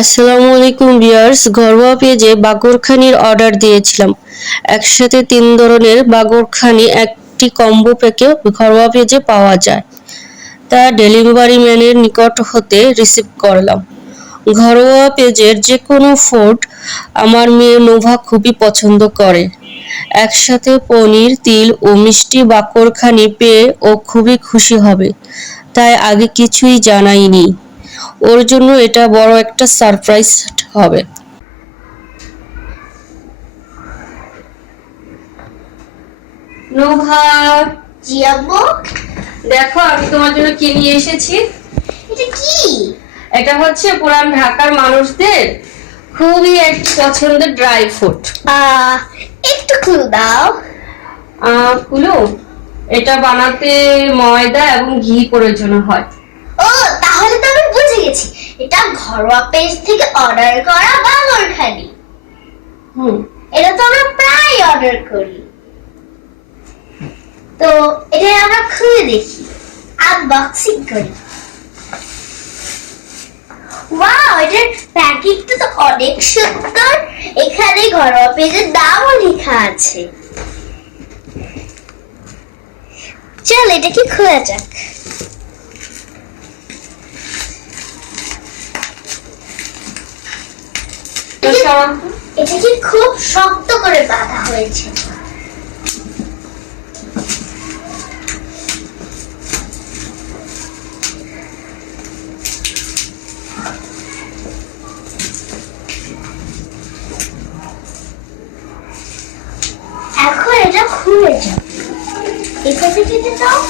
আসসালামু আলাইকুম ভিউয়ার্স, ঘরোয়া পেজে বাকরখানির অর্ডার দিয়েছিলাম। একসাথে 3 ধরনের বাকরখানি একটি কম্বো প্যাকে ঘরোয়া পেজে পাওয়া যায়। তা ডেলিভারি ম্যানের নিকট হতে রিসিভ করলাম। ঘরোয়া পেজের যে কোনো ফুড আমার মেয়ে নোভা খুবই পছন্দ করে। একসাথে পনির, তিল ও মিষ্টি বাকরখানি পেয়ে ও খুবই খুশি হবে, তাই আগে কিছুই জানাইনি। ওর জন্য এটা বড় একটা সারপ্রাইজ হবে। নোভা, জি আব্বু, দেখো আমি তোমার জন্য কি নিয়ে এসেছি। এটা কি? এটা হচ্ছে পুরান ঢাকার মানুষদের খুবই একটি পছন্দের ড্রাই ফ্রুট। একটু ক্লু দাও। কুলো, এটা বানাতে ময়দা এবং ঘি প্রয়োজন হয়। ও, তাহলে তো আমি বুঝে গেছি, এটা ঘরোয়া পেজ থেকে অর্ডার করা বাকরখানি। এটা তো আমরা প্রায় অর্ডার করি, তো এটা আমরা খুলে দেখি, আনবক্সিং করি। ওয়াও, এটার প্যাকেটটা তো অনেক সুন্দর। এখানে ঘরোয়া পেজের নামও লেখা আছে। চল এটাকে খোলা যাক। এটাকে খুব শক্ত করে বাঁধা হয়েছে। এখন এটা খুলে যাবে। এটা থেকে দাও।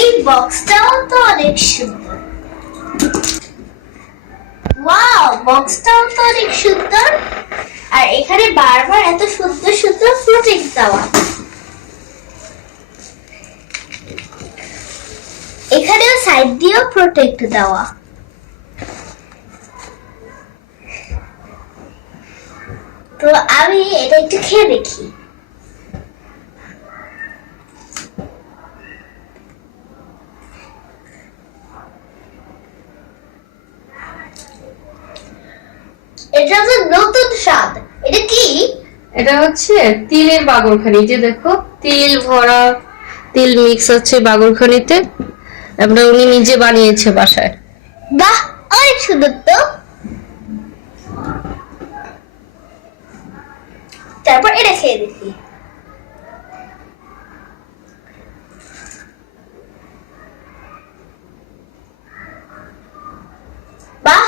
এই বক্সটাও তো অনেক সুন্দর। ওয়াও, বক্সটাও তো অনেক সুন্দর। আর এখানে বারবার এত সুন্দর সুন্দর প্রোটেক্ট দেওয়া। এখানেও সাইড দিয়েও প্রোটেক্ট দেওয়া। তো আমি এটা একটু খেয়ে দেখি। এটা তো নতুন স্বাদ। এটা কি? এটা হচ্ছে তিলের বাগরখানি। যে দেখো, তিল ভরা, তিল মিক্স আছে বাগরখানিতে। আমরা উনি নিজে বানিয়েছে বাসায়। বাহ, অনেক সুন্দর তো। তারপর এটা খেয়ে দেখি। বাহ,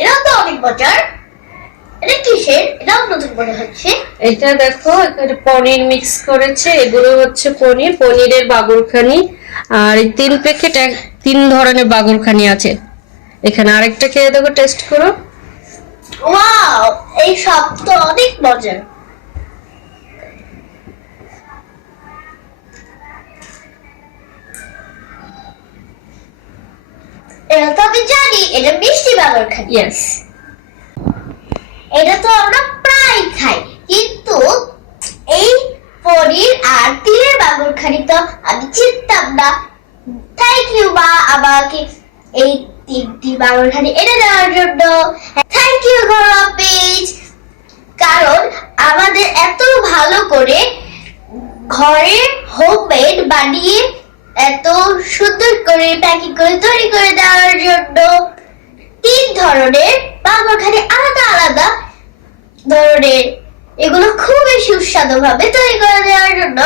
এটাও তো অনেক মজার। এটা কিসের? এটাও নতুন মনে হচ্ছে। এটা দেখো, এখানে পনির মিক্স করেছে। এগুলো হচ্ছে পনিরের বাগরখানি। আর এই 3 প্যাকেট 3 ধরনের বাগরখানি আছে এখানে। আরেকটা খেয়ে দেখো, টেস্ট করো। ওয়াও, এই সব তো অনেক মজার। এটা তো আমি জানি, এটা মিষ্টি বাকরখানি। ইয়েস, এটা তো আমরা প্রায় খাই, কিন্তু এই পনির আর তিলের বাকরখানি তো আমি চিনতাম না। থ্যাংক ইউ মা, আমাকে এই 3টি বাকরখানি এনে দেওয়ার জন্য। থ্যাংক ইউ ঘরোয়া পেজ, কারণ আমাদের এত ভালো করে ঘরে হোমমেড বানিয়ে এত সুন্দর করে প্যাকিং করে তৈরি করে দেওয়ার জন্য। 3 ধরনের বাকরখানি, আলাদা আলাদা ধরনের, এগুলো খুবই সুস্বাদু ভাবে তৈরি করে দেওয়ার জন্য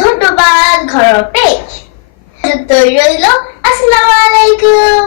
ধন্যবাদ ঘরোয়া পেজ। তৈরি রইল। আসসালামু আলাইকুম।